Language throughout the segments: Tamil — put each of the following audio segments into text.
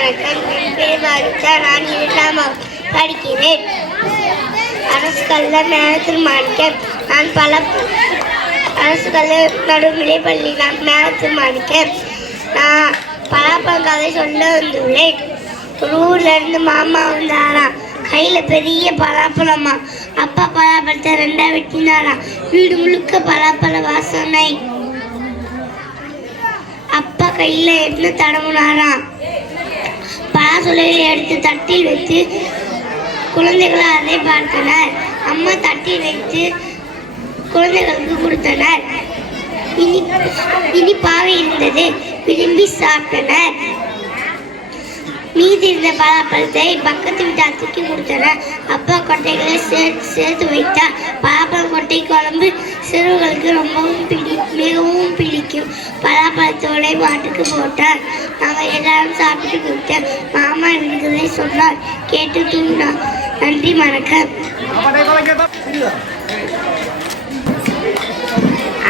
வணக்கம். என் பேர் பாரிதா. நான் 2ஆம் படிக்கிறேன். அரசு கல்ல மேலத்தில் மாணிக்கம். நான் அரசு கல்ல நடுநிலைப்பள்ளி. நான் மேலத்தில் மாணிக்கம். நான் பலாப்பழம் கதை சொல்ல வந்துள்ளேன். ஒரு ஊர்ல இருந்து மாமா வந்தாராம். கையில பெரிய பலாப்பழமா. அப்பா பலாப்பழத்தை 2ஆ வெட்டினாராம். வீடு முழுக்க பலாப்பழ வாசனை. அப்பா கையில எண்ணெய் தடவுனாராம். பலாசுளையை எடுத்து தட்டில் வைத்து குழந்தைகளை அதை பார்த்தனர். அம்மா தட்டில் வைத்து குழந்தைகளுக்கு கொடுத்தனர். இனிப்பாக இருந்தது. விரும்பி சாப்பிட்டனர். மீதி இருந்த பலாப்பழத்தை பக்கத்து வீட்டார் தூக்கி கொடுத்தனர். அப்பா கொட்டைகளை சேர்த்து வைத்தார். பலாப்பழம் கொட்டை குழம்பு சிறுவர்களுக்கு மிகவும் பிடிக்கும். பலாப்பழத்தோட மாட்டுக்கு போட்டார். நாங்கள் எல்லாரும் சாப்பிட்டு கொடுத்தோம். மாமா விடுதலை சொன்னார். கேட்டு தூங்கினார். நன்றி, வணக்கம்.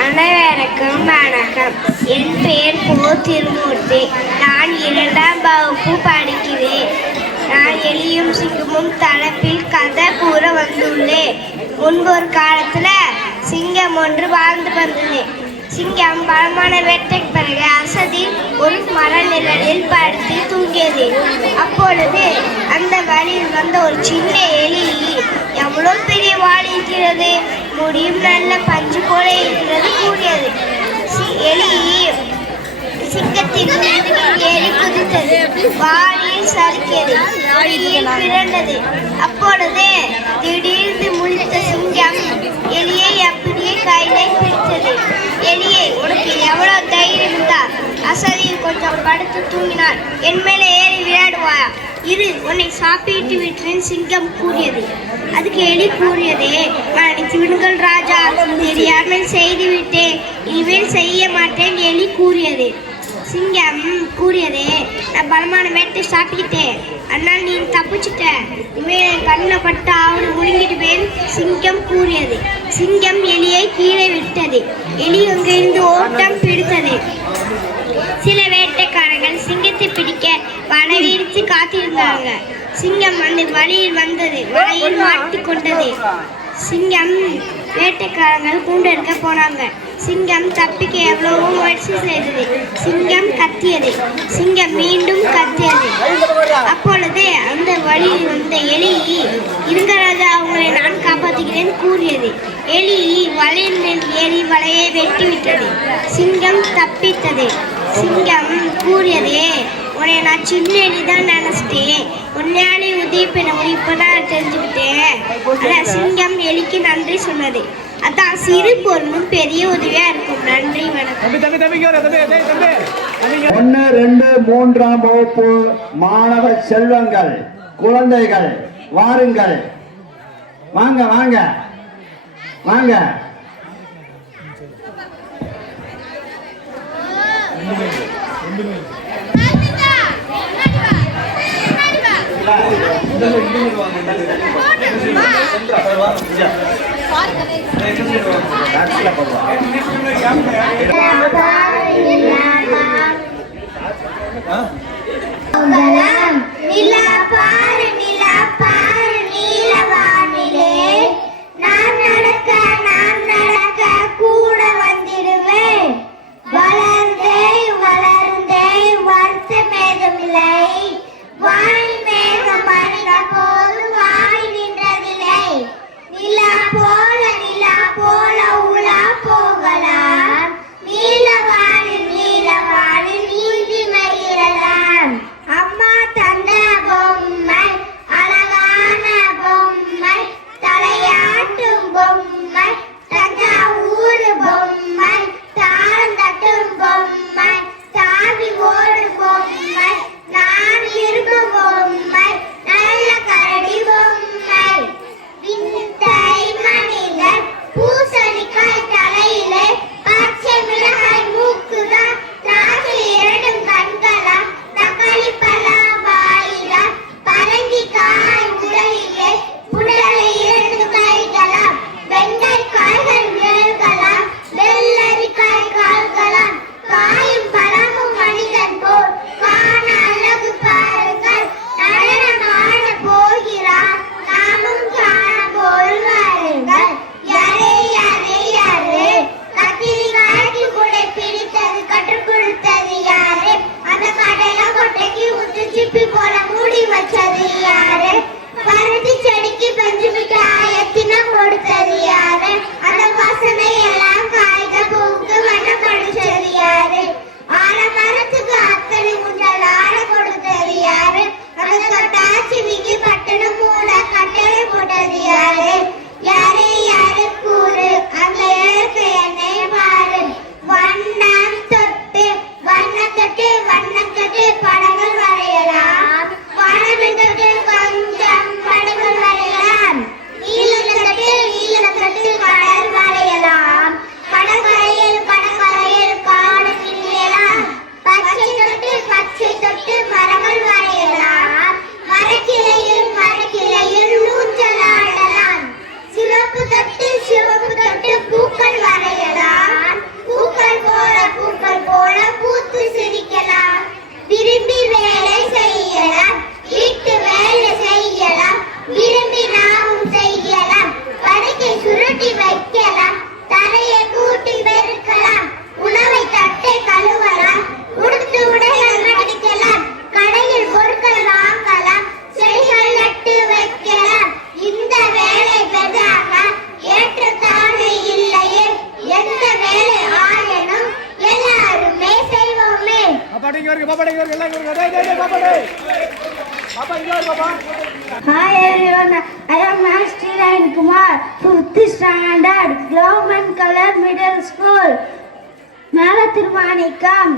அனைவருக்கும் வணக்கம். என் பெயர் போ திருமூர்த்தி. நான் 2ஆம் வகுப்பு படிக்கிறேன். நான் எலியும் சிங்கமும் தலைப்பில் கதை கூற வந்துள்ளேன். முன்பு ஒரு காலத்துல சிங்கம் ஒன்று வாழ்ந்து வந்தது. சிங்கம் பலமான வேட்டைக்கு பிறகு அசதியில் ஒரு மர நிழலில் படுத்து தூங்கியது. அப்பொழுது அந்த வழியில் வந்த ஒரு சின்ன எலி, எவ்வளவு பெரிய வால் இருக்கிறது, முடியும் நல்ல பஞ்சு போல இருக்கிறது கூறியது. எலி சிங்கத்தின் ஏறி குதித்தது. வாளில் சறுக்கியது. பிறந்தது. அப்பொழுது திடீர்னு முழித்த சிங்கம் எலியை அப்படியே கையிலே பிடித்தது. எலியை, உனக்கு எவ்வளவு தைரியம் இருந்தா அசதியில் கொஞ்சம் படுத்து தூங்கினார். என் மேலே ஏறி விளையாடுவாயா? இரு, உன்னை சாப்பிட்டு விட்டேன் சிங்கம் கூறியது. அதுக்கு எலி கூறியதே, மன்னித்து விடுங்கள் ராஜா, தெரியாமல் செய்து விட்டேன், இனிமேல் செய்ய மாட்டேன் எலி கூறியது. சிங்கம் கூறியதே, நான் பலமான வேட்டை சாப்பிட்டேன், அதனால் நீ தப்பிச்சுட்ட, இனிமேல் கண்ணில் பட்டா அவனை முழுங்கிடுவேன் சிங்கம் கூறியது. சிங்கம் எலியை கீழே விட்டது. எலி அங்கிருந்து ஓட்டம் பிடித்தது. சில வேட்டைக்காரர்கள் சிங்கத்தை பிடிக்க வலை விரித்து காத்திருந்தாங்க. சிங்கம் அந்த வழியில் வந்தது. வலையில் மாட்டிக்கொண்டது. சிங்கம் வேட்டைக்காரங்கள் கூண்டெடுக்க போனாங்க. சிங்கம் தப்பிக்க எவ்வளவோ முயற்சி செய்தது. சிங்கம் கத்தியது. சிங்கம் மீண்டும் கத்தியது. அப்பொழுது அந்த வழியில் வந்த எலி, இருங்க ராஜா, அவங்களை நான் காப்பாற்றுகிறேன் கூறியது. எலி வலையின் மேல் ஏறி வலையை வெட்டிவிட்டது. சிங்கம் தப்பித்தது. சிங்கம் கூறியதே, உன்னை நான் சின்ன எலிதான் நினைச்சிட்டேன், உன்னையாலே உதவி பண்ண முடியும், இப்பதான் தெரிஞ்சுக்கிட்டேன். அதான் சிங்கம் எலிக்கு நன்றி சொன்னது. அதான் சிறு பொருளும் பெரிய உதவியா இருக்கும். நன்றி, வணக்கம். 1, 2, 3ஆம் வகுப்பு மாணவ செல்வங்கள், குழந்தைகள், வாருங்கள், வாங்க வாங்க வாங்க. கூட வந்திடுவேன். வளர்ந்தே வளர்ந்தே வருத்தமேதுமில்லை. வாய் மேகம் பறிந்த போது வாய் நின்றதில்லை. நிலா போல உலா போகலாம். நீலவானில் நீந்தி மகிழலாம். Hi everyone, I am Master Ryan Kumar, 5th standard, Government Color Middle School, Malathirmanikam.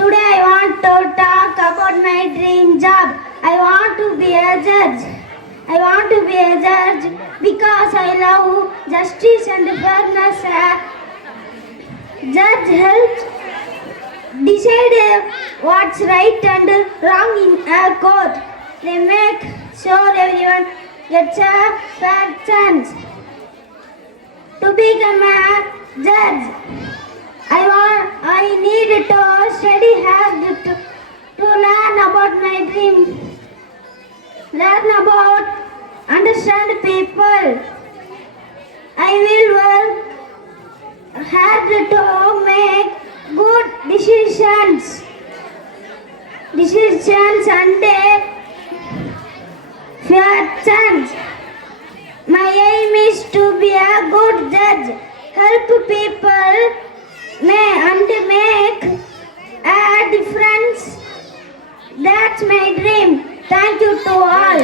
Today I want to talk about my dream job. I want to be a judge. I want to be a judge because I love justice and fairness. Judge helps decide what's right and wrong in a court. They make sure everyone gets a fair chance to become a judge. I need to study hard to learn about my dream, learn about, understand people. I will work hard to make good decisions and fair chance. My aim is to be a good judge, help people and make a difference. That's my dream. Thank you to all.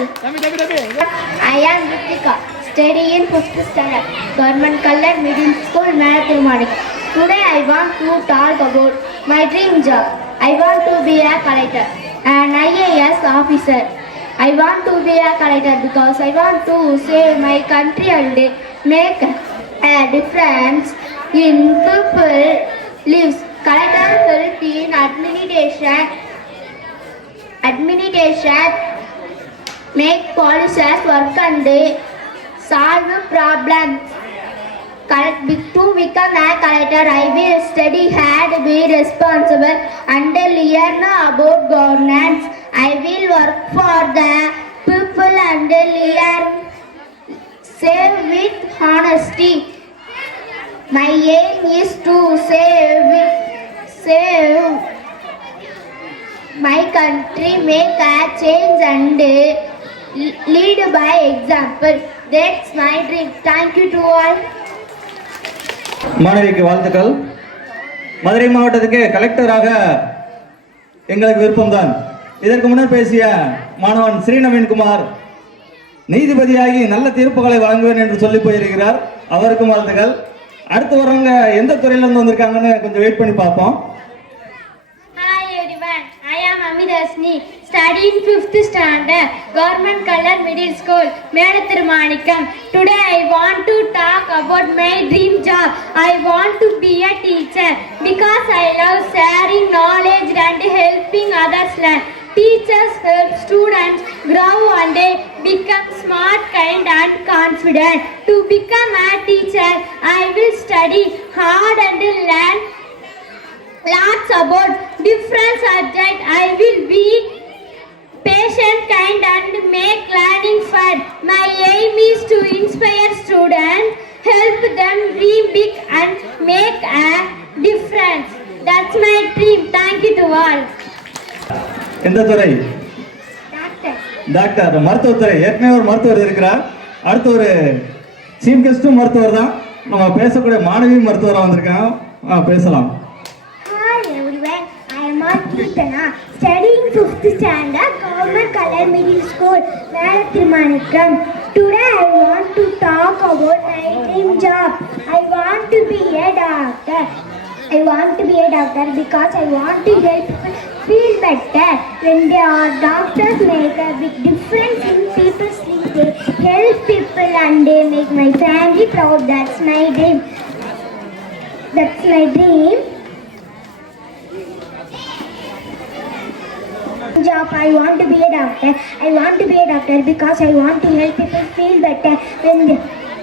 I am Ritika, studying in 5th standard, Government Color Middle School, Malathirmanikam. Today I want to talk about my dream job. I want to be a collector, an IAS officer. I want to be a collector because I want to save my country and make a difference in people lives. Collector help in administration, make policies work and solve problems. To become a collector, I will study hard, be responsible, and learn about governance. I will work for the people and learn, save with honesty. My aim is to save my country, make a change and lead by example. That's my dream. Thank you to all. மாணவிக்கு வாழ்த்துக்கள். மதுரை மாவட்டத்துக்கு கலெக்டராக எங்களுக்கு விருப்பம்தான். இதற்கு முன்னர் பேசிய மாணவன் ஸ்ரீநவீன்குமார் நீதிபதியாகி நல்ல தீர்ப்புகளை வழங்குவேன் என்று சொல்லி போயிருக்கிறார். அவருக்கும் வாழ்த்துக்கள். அடுத்து வரவங்க எந்த துறையிலிருந்து வந்திருக்காங்கன்னு கொஞ்சம் வெயிட் பண்ணி பார்ப்போம். Hi everyone, I am Amidasni, studying 5th standard, Government Color Middle School, Malathirmanikam. Today I want to talk about my dream job. I want to be a teacher because I love sharing knowledge and helping others learn. Teachers help students grow and become smart, kind and confident. To become a teacher, I will study hard and learn lots about different subjects. I will be patient, kind and make learning fun. My aim is to inspire students, help them dream big and make a difference. That's my dream. Thank you to all. எந்த துறை? Doctor. டாக்டர், மருத்துவத்துறை. ஏற்கனவே ஒரு மருத்துவர் இருக்கிறார். அடுத்து ஒரு சீஃப் கெஸ்டும் மருத்துவர் தான். நம்ம பேசக்கூடிய மாணவி மருத்துவராக வந்திருக்காங்க. பேசலாம். Hi everyone, I am Kirtana, studying 5th standard, Government Color Middle School, Malathirmanikam. Today I want to talk about my dream job. I want to be a doctor. I want to be a doctor because I want to help people feel better. When they are doctors, make a big difference in people's lives. They help people and they make my family proud. That's my dream. That's my dream. Job. I want to be a doctor. I want to be a doctor because I want to help people feel better.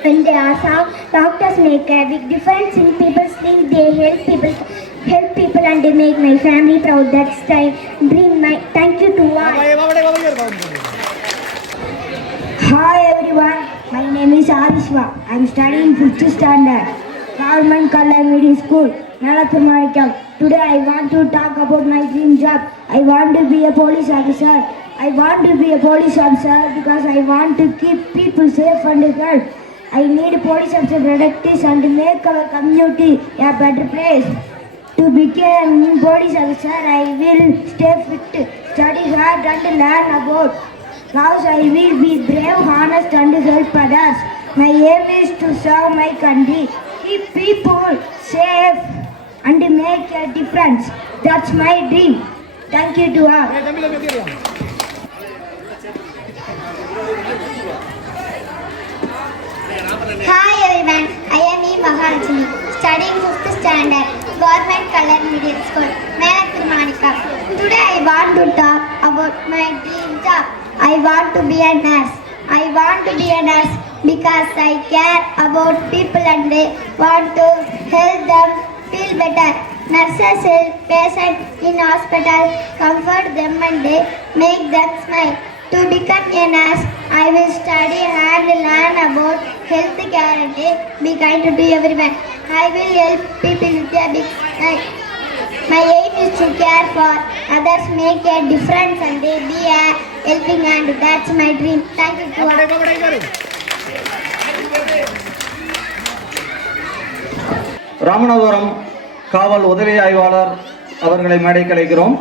When they are some doctors make a big difference in people's lives. They help people and they make my family proud. That's my dream. Thank you to all. Hi everyone, my name is Arishwa. I am studying 5th standard, Government Color Middle School, Malathirmanikam. Today I want to talk about my dream job. I want to be a police officer. I want to be a police officer because I want to keep people safe and help. I need police officer protect us and make our community a better place. To become police officer, I will stay fit, study hard and learn about laws. I will be brave, honest and help others. My aim is to serve my country, keep people safe and make a difference. That's my dream. Thank you to all. Hi everyone, I am E. Mahalakshmi, studying 5th standard, Government Color Middle School, Melathirmanika. Today I want to talk about my dream job. I want to be a nurse. I want to be a nurse because I care about people and they want to help them feel better. Nurses help patients in hospital, comfort them and they make them smile. To become a nurse, I will study and learn about health care and be kind to everyone. I will help people with their big smile. My aim is to care for others, make a difference and be a helping hand. That's my dream. Thank you to all. Ramanathapuram காவல் உதவி ஆய்வாளர் அவர்களை மேடைக்கு அழைக்கிறோம்.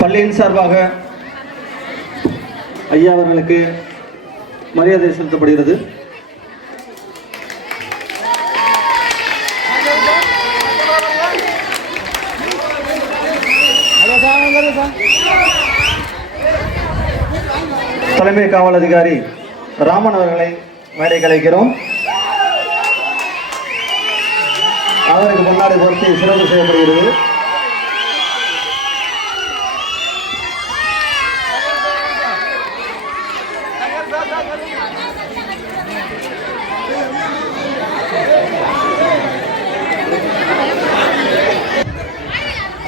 பள்ளியின் சார்பாக ஐயா அவர்களுக்கு மரியாதை செலுத்தப்படுகிறது. தலைமை காவல் அதிகாரி ராமன் அவர்களை மேடைக்கு அழைக்கிறோம். அவருக்கு முன்னாடி பொறுத்து சிறப்பு செய்யப்படுகிறது.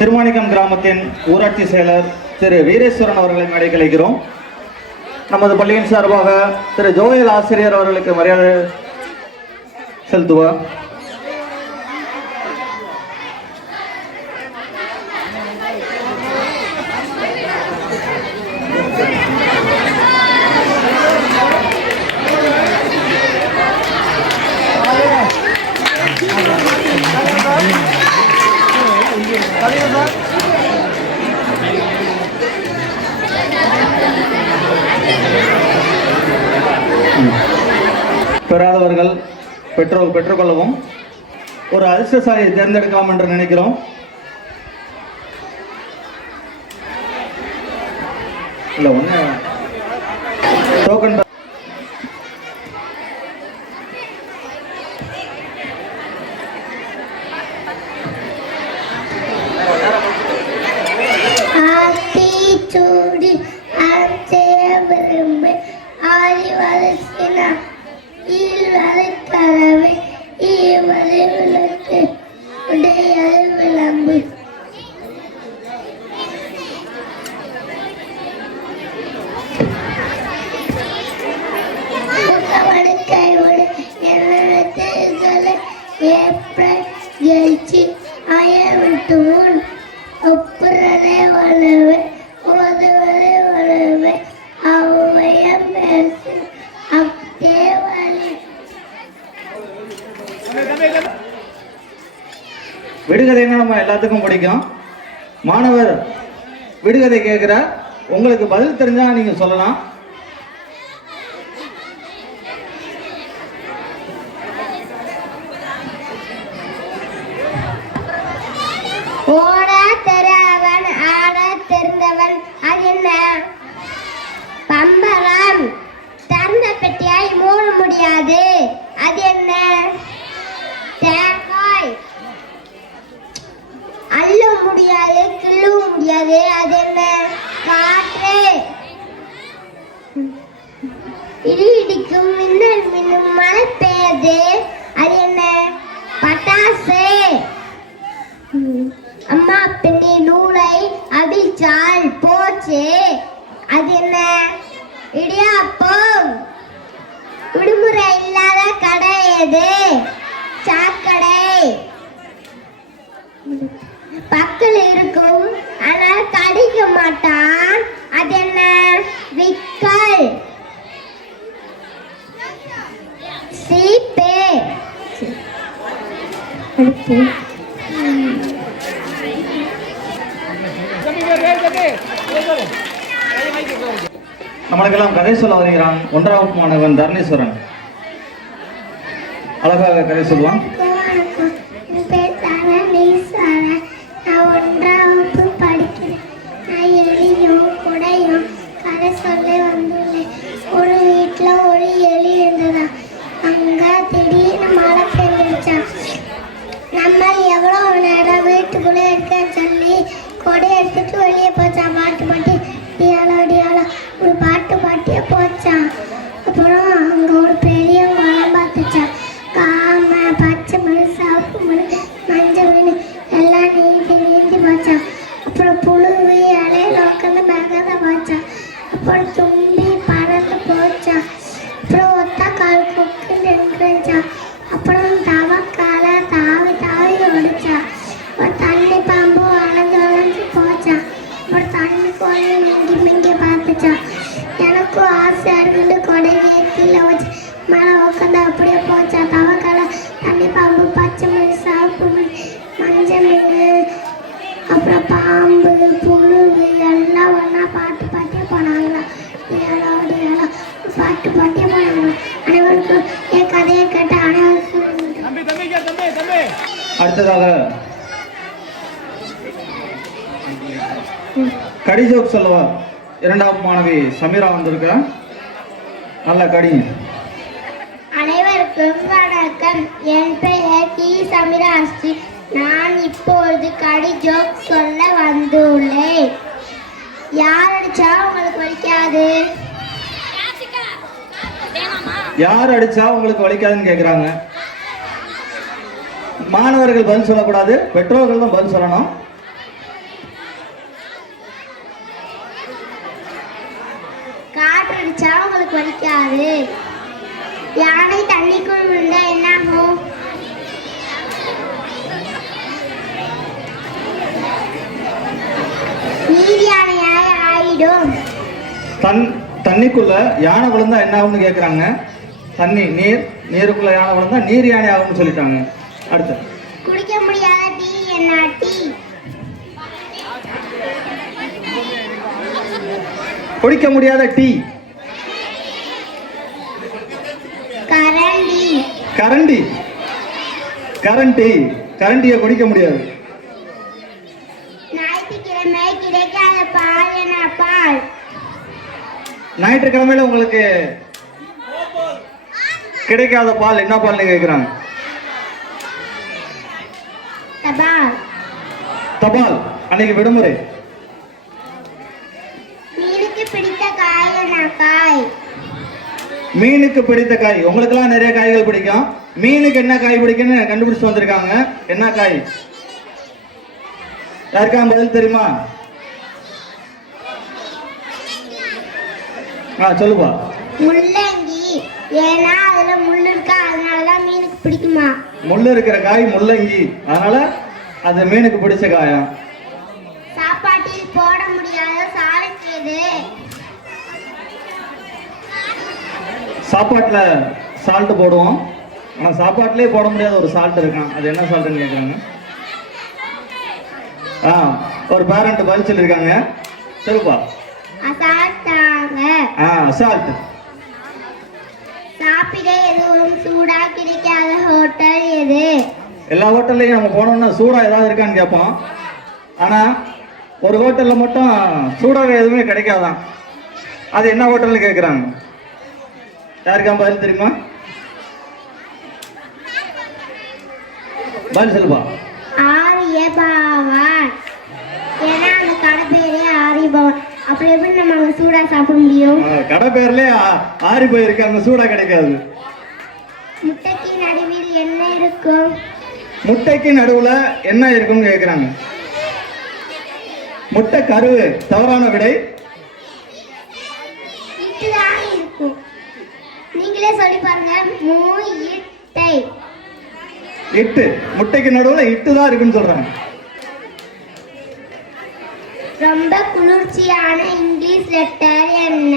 திருமாணிக்கம் கிராமத்தின் ஊராட்சி செயலர் திரு வீரேஸ்வரன் அவர்களை மேடைக்கு அழைக்கிறோம். நமது பள்ளியின் சார்பாக திரு ஜோயல் ஆசிரியர் அவர்களுக்கு மரியாதை செலுத்துவார். பெறாதவர்கள் பெற்றுக்கொள்ளவும் ஒரு அதிர்ஷ்டசாலியை தேர்ந்தெடுக்கலாம் என்று நினைக்கிறோம். இல்ல ஒண்ணு டோக்கன் விடுகதைன்னா நம்ம எல்லாத்துக்கும் பிடிக்கும். மாணவர் விடுகதை கேட்கிறார். உங்களுக்கு பதில் தெரிஞ்சா நீங்க சொல்லலாம். ஓட தெரியாதவன் ஆட தெரிந்தவன் அது என்ன? பம்பரம். திறந்த பெட்டியாய் மூட முடியாது அது என்ன? தேங்காய். அள்ள முடியாது கிள்ளவும் முடியாது அது என்ன? காற்று. இடி இடிக்கும் மின்னல் மின்னும் மழை பெய்யுது அது என்ன? பட்டாசு. அம்மா பின்னி நூலை என்றால் போச்சு. அது என்ன? இடியாப்பம். விடுமுறை இல்லாத கடை எது? சாக்கடை. பக்கல் இருக்கும் ஆனால் கடிக்க மாட்டான். அது என்ன? விக்கல். சீப்பே. நம்மளுக்கெல்லாம் கதை சொல்ல வருகிறான் 1ஆம் வகுப்பு மாணவன் தர்ணீஸ்வரன். அழகாக கதை சொல்லுவான். என் பேர் தர்ணீஸ்வரன். நான் 1ஆம் வகுப்பு படிக்கிறேன். நான் எலியும் குடையும் கதை சொல்ல வந்துள்ளேன். ஒரு வீட்டில் ஒரு எலி இருந்ததா. அங்கே திடீர்னு மழை பெஞ்சிருச்சான். நம்ம எவ்வளோ நேரம் வீட்டுக்குள்ளே இருக்கேன்னு சொல்லி கொடை எடுத்துட்டு வெளியே போச்சான். பாட்டு பாட்டி டியாலோ டியாலோ ஒரு பாட்டு பாட்டியே போச்சான். அப்புறம் அங்கே ஒரு பெரிய மரம் பார்த்துச்சான். காமை, பச்சை மீன், சிவப்பு மீன், மஞ்சள் மீன் எல்லாம் நீந்தி நீந்தி போச்சான். அப்புறம் புழுவு இலையில உட்காந்து மெகத போச்சான். அப்புறம் தும்பி பறந்து போச்சான். அப்புறம் ஒத்த கால் கொக்கு நின்றுச்சான். அப்புறம் தவக்கால தாவி தாவி ஓடிச்சான். ஒரு தண்ணி பாம்பு அலைஞ்சு அலைஞ்சு போச்சான். ஒரு தண்ணி கோழி மிங்கி மிங்கி பார்த்துச்சான். எனக்கும் ஆசையா இருக்குன்னு கொடையை கீழே வச்சு மேலே உட்காந்து அப்படியே போச்சான். தவக்கால தண்ணி பாம்பு, பச்சை மீன், சிவப்பு மீன், மஞ்சள் மீன், அப்புறம் பாம்பு, புழுவு எல்லாம் ஒன்றா பாட்டு பாட்டியே போனாங்களா. ஏழோ ஏழோ பாட்டு பாட்டியே போனாங்களா. அனைவருக்கும் என் கதையை கேட்ட அனைவருக்கும் அடுத்ததாக கடி ஜோக் சொல்லவா 2ஆம் மாணவி சமீரா வந்திருக்கிறான். நல்ல கடி. அனைவருக்கும் வணக்கம். என் பெயர் டி சமீராஸ்ரீ. நான் இப்பொழுது கடி ஜோக் சொல்ல வந்துள்ளேன். யார் அடிச்சா உங்களுக்கு வலிக்காது? யார் அடிச்சா உங்களுக்கு வலிக்காதுன்னு கேட்குறாங்க. மாணவர்கள் பதில் சொல்லக்கூடாது, பெற்றோர்கள் தான் பதில் சொல்லணும். காற்று அடிச்சா உங்களுக்கு வலிக்காது. யானை தண்ணிக்குள் விழுந்தா என்ன ஆகும்? நீர் யானையாய் ஆயிடும். தண்ணிக்குள்ள யானை விழுந்தா என்ன ஆகும்னு கேட்குறாங்க. நீருக்குள்ள யானை விழுந்தா நீர் யானை ஆகும்னு சொல்லிட்டாங்க. அடுத்து குடிக்க முடியாத டீ என்ன? டீ. குடிக்க முடியாத டீ கரண்டி. கரண்டி. கரண்டியை குடிக்க முடியாது. ஞாயிற்றுக்கிழமை கிடைக்காத பால் என்ன? பால். ஞாயிற்றுக்கிழமையில உங்களுக்கு கிடைக்காத பால் என்ன பால்னு கேட்குறாங்க. தபால். தபால். அன்னைக்கு விடுமுறை. மீனுக்கு பிடித்த காய் என்ன? காய். மீனுக்கு பிடித்த காய். உங்களுக்கெல்லாம் நிறைய காய்கள் பிடிக்கும். மீனுக்கு என்ன காய் பிடிக்குன்னு கண்டுபிடிச்சு வந்திருக்காங்க. என்ன காய்? யாருக்கா பதில் தெரியுமா? சொல்லுப்பா. முள்ளங்கி. ஏன்னா அதுல முள்ளு இருக்கா, அதனாலதான் மீனுக்கு பிடிக்குமா. முள்ளு இருக்கிற காய் முள்ளங்கி, அதனால அது மீனுக்கு பிடிச்ச காயம். சாப்பாட்டில் போட முடியாத சால்ட் எது? சாப்பாட்டுல சால்ட் போடுவோம், ஆனா சாப்பாட்டுலயே போட முடியாத ஒரு சால்ட் இருக்கான். அது என்ன சால்ட்னு கேக்குறாங்க. ஒரு பேரண்ட் பதில் சொல்லிருக்காங்க. சொல்லுப்பா. அசால்ட்டாங்க. அசால்ட். சாப்பிட எதுவும் சூடா கிடைக்காத ஹோட்டல் எது? எல்லா ஹோட்டல்லையும் நம்ம போனோம்னா சூடா ஏதாவது இருக்கான்னு கேட்போம். ஆனா ஒரு ஹோட்டல்ல மட்டும் சூடாவே எதுவுமே கிடைக்காதான். அது என்ன ஹோட்டல்னு கேட்குறாங்க. யாருக்கா பதில் தெரியுமா? பதில் சொல்லுப்பா. ஆரியபவன். ஏன்னா அந்த கடை பேரே ஆரியபவன். அப்புறம் எப்படி நம்ம அங்க சூடா சாப்பிட முடியும்? கடை பேர்லயே ஆறி போயிருக்கு, அங்க சூடா கிடைக்காது. முட்டைக்கு நடுவில் என்ன இருக்கும்? முட்டைக்கு நடுவுல என்ன இருக்கும்னு கேக்குறாங்க. முட்டை கரு தவறான விடை. இட்டுதான் இருக்கும். நீங்களே சொல்லி பாருங்க. இட்டை. இட்டு, முட்டைக்கு நடுவுல இட்டு தான் இருக்குன்னு சொல்றாங்க. ரொம்ப குளிர்ச்சியான இங்கிலீஷ் லெட்டர் என்ன?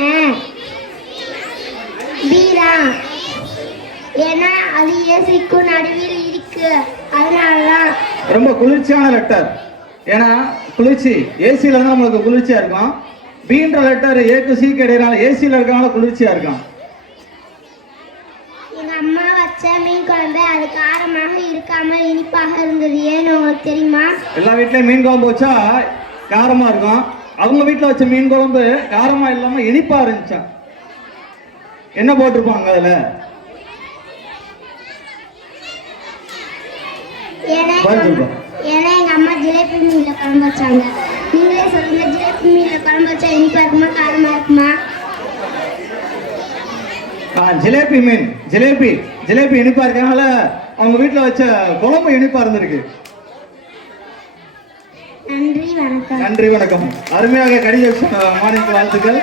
பீதான். ஏன்னா அது ஏசிக்கும் நடுவில் இருக்கு, அதனாலதான். ரொம்ப குளிர்ச்சியான லெட்டர், ஏன்னா குளிர்ச்சி ஏசியில தான் நம்மளுக்கு குளிர்ச்சியா இருக்கும். பீன்ற லெட்டர் ஏக்கு சி கிடையாது, ஏசியில இருக்கனால குளிர்ச்சியா இருக்கும். எங்க அம்மா வச்ச மீன் குழம்பு அது காரமாக இருக்காமல் இனிப்பாக இருந்தது. ஏன்னு உங்களுக்கு தெரியுமா? எல்லா வீட்லயும் மீன் குழம்பு வச்சா காரமா இருக்கும். அவங்க வீட்டுல வச்ச மீன் குழம்பு காரமா இல்லாம இனிப்பா இருந்துச்சா. என்ன போட்டிருப்பாங்க அதுல? ஏன்னா எங்க அம்மா ஜிலேபி மீன்ல குழம்பு வச்சாங்க. நீங்களே சொல்லுங்க, ஜிலேபி மீன்ல குழம்பு வச்சா இனிப்பா இருக்குமா காரமா இருக்குமா? ஜிலேபி மீன், ஜிலேபி இனிப்பா இருக்கனால அவங்க வீட்டுல வச்ச குழம்பு இனிப்பா இருந்திருக்கு. நன்றி வணக்கம். நன்றி வணக்கம். அருமையாக கணித மாநில வாழ்த்துக்கள்.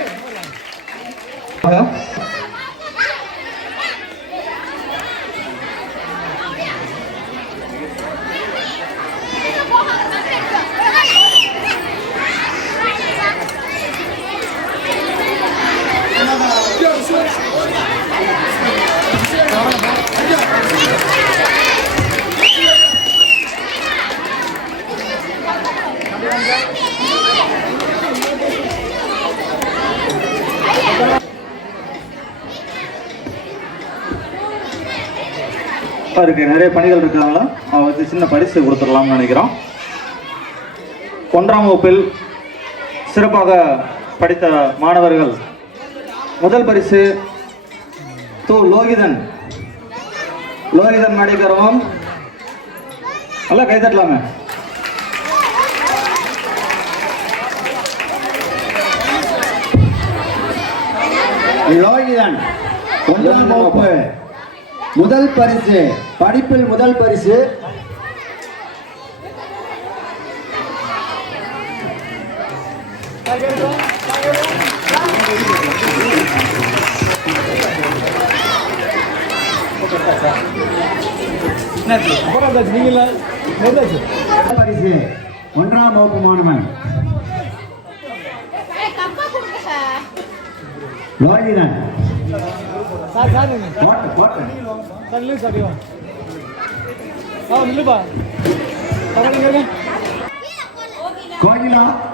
இருக்கு, நிறைய பணிகள் இருக்காங்களா, அவருக்கு சின்ன பரிசு கொடுத்துடலாம்னு நினைக்கிறோம். 1ஆம் வகுப்பில் சிறப்பாக படித்த மாணவர்கள் முதல் பரிசு லோகிதன் மேடைக்கிறோம். நல்லா கைத்தட்டலாமே. லோகிதன் 1ஆம் வகுப்பு முதல் பரிசு, படிப்பில் முதல் பரிசு. பரிசு 1ஆம் வகுப்பு மாணவன் லோகிதன்.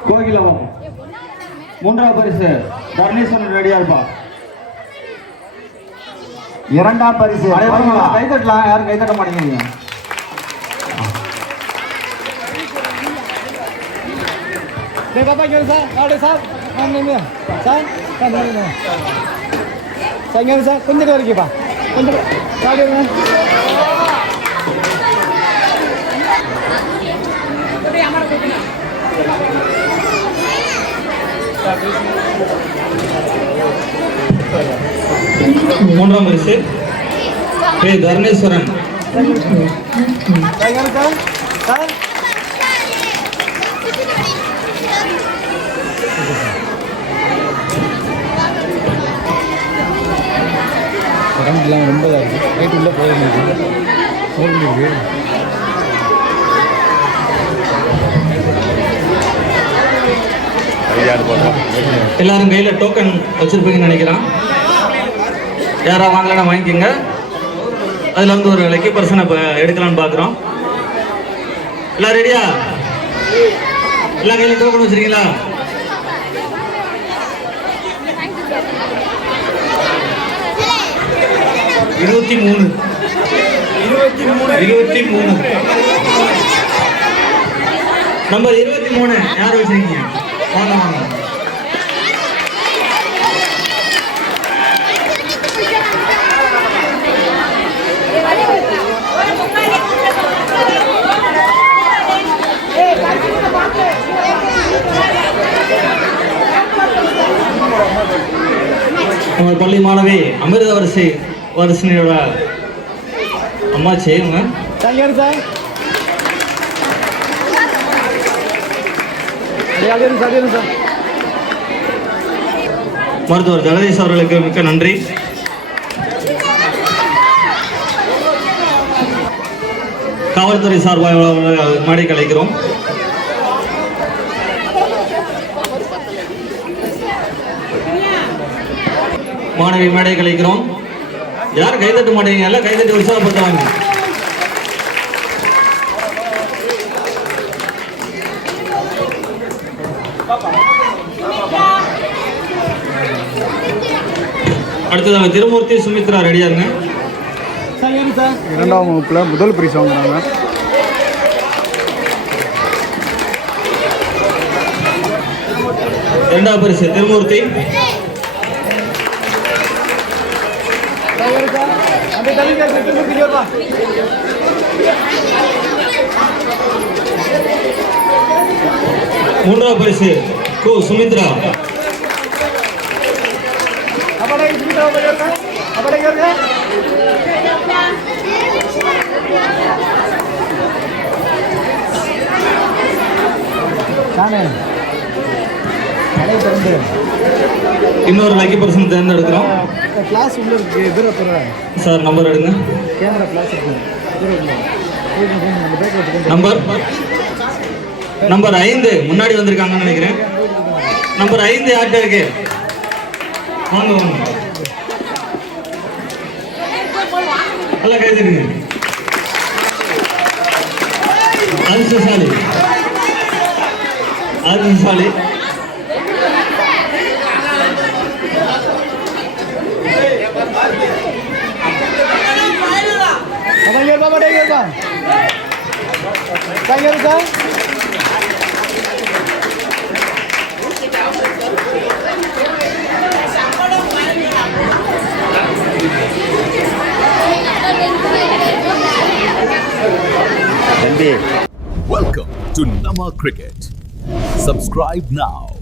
கோகிலவம் 3ஆம் பரிசு தர்ணேஸ்வரன் ரெடியா இருப்பா. 2ஆம் பரிசு கைத்தட்டலாம், யாரும் கைத்தட்ட மாட்டேங்கிறீங்க. கொஞ்சம் வரைக்கும்ப்பா, கொஞ்சம் மூன்றாம் பரிசு தர்ணேஸ்வரன். கரண்ட்லாம் ரொம்ப இதாக இருக்குது, ரைட்டு உள்ளே போயிருந்துருக்கு. எல்லாரும் கையில டோக்கன் வச்சிருப்பீங்கன்னு நினைக்கிறேன். யாரா வாங்கலாம் வாங்கிக்கோங்க. அதுல வந்து ஒரு லக்கி பர்சனை இப்போ எடுக்கலான்னு பார்க்குறோம். எல்லாம் ரெடியா? எல்லா கையில டோக்கன் வச்சிருக்கீங்களா? இருபத்தி மூணு நம்பர் 23 யார் வச்சிருக்கீங்க? வாங்க வாங்க. நம்ம பள்ளி மாணவி அமிர்த வருஷனியோட அம்மாச்சி அவங்க. சார் சார் மருத்துவர் ஜெகதீஷ் அவர்களுக்கு மிக்க நன்றி. காவல்துறை சார்பாக மேடைக்கு அழைக்கிறோம். மாணவி மேடைக்கு அழைக்கிறோம். யாரும் கைதட்ட மாட்டேங்க, எல்லாம் கைதட்டி உற்சாகப்படுத்துவாங்க. அடுத்ததாக திருமூர்த்தி சுமித்ரா ரெடியா இருங்க. இரண்டாம் வகுப்புல முதல் பரிசு வாங்குறாங்க. இரண்டாவது பரிசு திருமூர்த்தி. மூன்றாவது பரிசு கு சுமித்ரா. இன்னொரு லக்கி பர்சன் தேர்ந்தெடுக்கிறோம். கிளாஸ் உள்ள இருக்கு எதிர சார் நம்பர் எடுங்க. கேமரா கிளாஸ் இருக்கு நம்பர் 5 முன்னாடி வந்திருக்காங்கன்னு நினைக்கிறேன். நம்பர் 5 யார்கிட்ட இருக்கு? வாங்க வாங்க, நல்லா கைதிருங்க. அதிர்ஷ்டசாலி அதிர்ஷ்டசாலி. Welcome to Nama Cricket. Subscribe now.